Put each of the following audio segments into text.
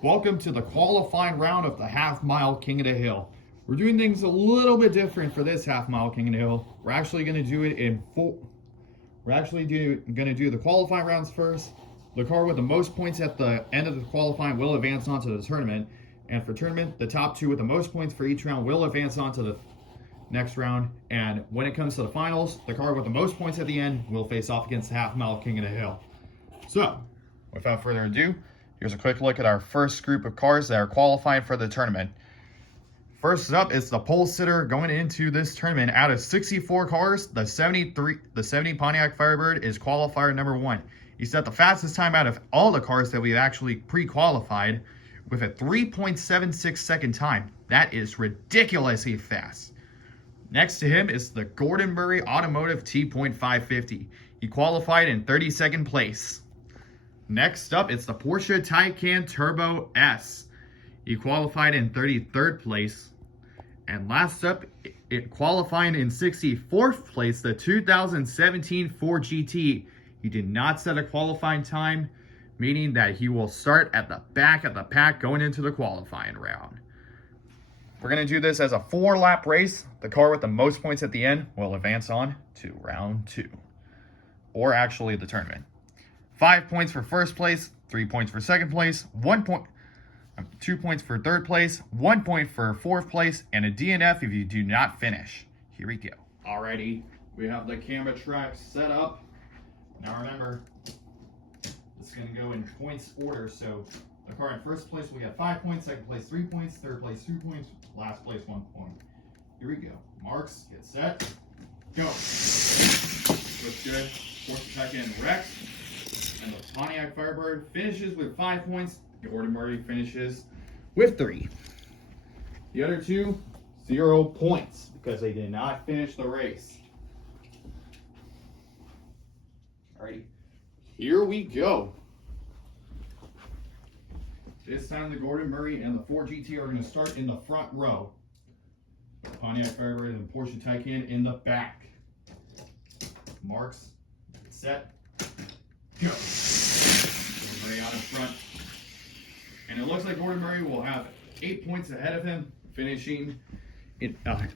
Welcome to the qualifying round of the Half Mile King of the Hill. We're doing things a little bit different for this Half Mile King of the Hill. We're actually going to do it in full. We're actually going to do the qualifying rounds first. The car with the most points at the end of the qualifying will advance on to the tournament. And for tournament, the top two with the most points for each round will advance on to the next round. And when it comes to the finals, the car with the most points at the end will face off against the Half Mile King of the Hill. So, without further ado, here's a quick look at our first group of cars that are qualifying for the tournament. First up is the pole sitter going into this tournament. Out of 64 cars, the 70 Pontiac Firebird is qualifier number 1. He set the fastest time out of all the cars that we've actually pre-qualified with a 3.76 second time. That is ridiculously fast. Next to him is the Gordon Murray Automotive T.550. He qualified in 32nd place. Next up, it's the Porsche Taycan Turbo S. He qualified in 33rd place. And last up, it qualifying in 64th place, the 2017 Ford GT. He did not set a qualifying time, meaning that he will start at the back of the pack going into the qualifying round. We're going to do this as a 4-lap race. The car with the most points at the end will advance on to round 2. Or actually the tournament. 5 points for first place, 3 points for second place, 2 points for third place, 1 point for fourth place, and a DNF if you do not finish. Here we go. Alrighty, we have the camera track set up. Now remember, it's going to go in points order. So the car in first place will get 5 points, second place 3 points, third place 2 points, last place 1 point. Here we go. Marks, get set, go. Looks good. Porsche Taycan Rex. And the Pontiac Firebird finishes with 5 points. Gordon Murray finishes with 3. The other two, 0 points because they did not finish the race. Alrighty, here we go. This time the Gordon Murray and the Ford GT are going to start in the front row. The Pontiac Firebird and the Porsche Taycan in the back. Marks, set, go. Gordon Murray out in front. And it looks like Gordon Murray will have 8 points ahead of him, finishing ahead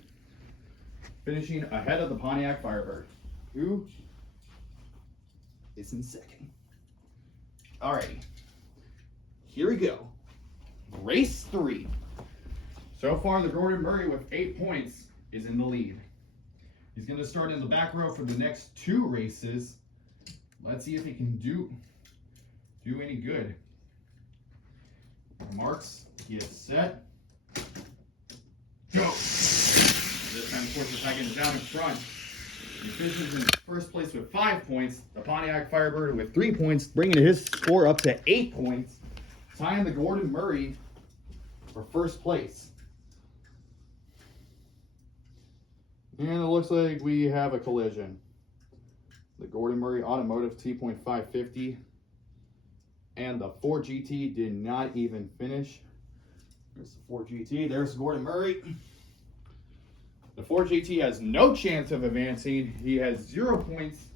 of the Pontiac Firebird, who is in second. Alrighty, here we go. Race 3. So far, the Gordon Murray with 8 points is in the lead. He's going to start in the back row for the next 2 races. Let's see if he can do any good. Marks, he is set, go. This time, of course, the Taycan is down in front. He finishes in first place with 5 points. The Pontiac Firebird with 3 points, bringing his score up to 8 points, tying the Gordon Murray for first place. And it looks like we have a collision. The Gordon Murray Automotive T.550 and the Ford GT did not even finish. There's the Ford GT. There's Gordon Murray. The Ford GT has no chance of advancing. He has 0 points.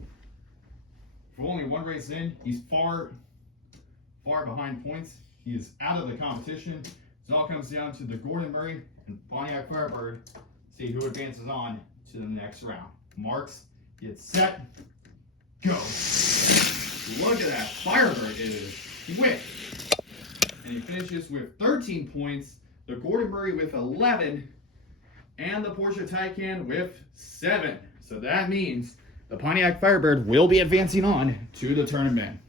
For only 1 race in, he's far behind points. He is out of the competition. It all comes down to the Gordon Murray and Pontiac Firebird. See who advances on to the next round. Marks, get set, go. Look at that. Firebird is quick. And he finishes with 13 points. The Gordon Murray with 11. And the Porsche Taycan with 7. So that means the Pontiac Firebird will be advancing on to the tournament.